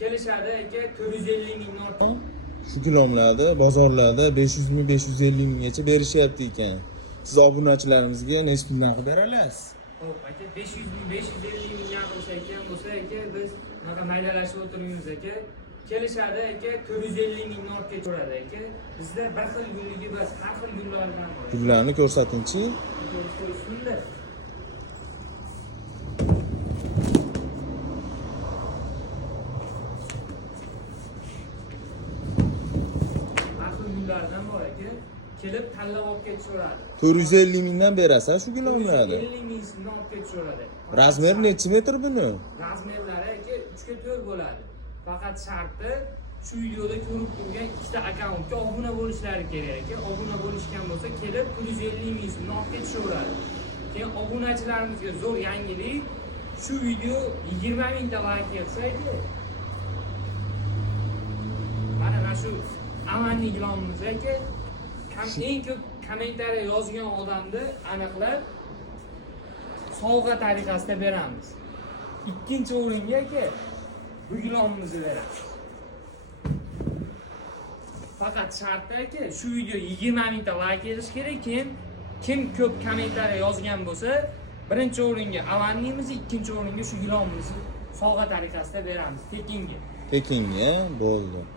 kelishadi aka 450 mingdan ortiq. Shu kilomlarda, bozorlarda 500 ming, 550 minggacha berishyapti ekan. Siz obunachilarimizga necha puldan qilib bera olasiz? Xo'p, aka 500 ming, 550 mingdan bo'lsa aka biz bunaqa maydalashib o'tirmaymiz aka. Kelishadi aka 450 mingdan ortga tushadi aka. Bizda bir xil gulligi bas, har xil gullardan bor. Gullarni ko'rsatingchi. Qo'ysinda. Har xil gullardan bor aka. Kelib tanlab olib ketaveradi. 450 mingdan berasiz shu kilomlarni. 450 ming so'mdan olib ketaveradi. Razmer necha metr buni? Razmerlari aka 3 ga 4 bo'ladi. Faqat sharti shu videoda ko'rib turgan ikkita akkauntga obuna bo'lishlari kerak aka. Obuna bo'lishgan bo'lsa, kelib 450 ming so'mdan olib ketishaveradi. Keyin obunachilarimizga zo'r yangilik, shu video 20 mingta like yig'sa-ku, mana shu amanni ilonimiz aka, eng ko'p kommentariya yozgan odamni aniqlab sovg'a tariqasida beramiz. Ikkinchi o'ringa aka bu ilonimizni beramiz. Faqat sharti aka, shu video 20 mingta like yig'ish kerak. Keyin kim ko'p kommentariya yozgan bo'lsa, birinchi o'ringa avannimiz, ikkinchi o'ringa shu ilonimizni sovg'a tariqasida beramiz, tekinga. Tekinga bo'ldi.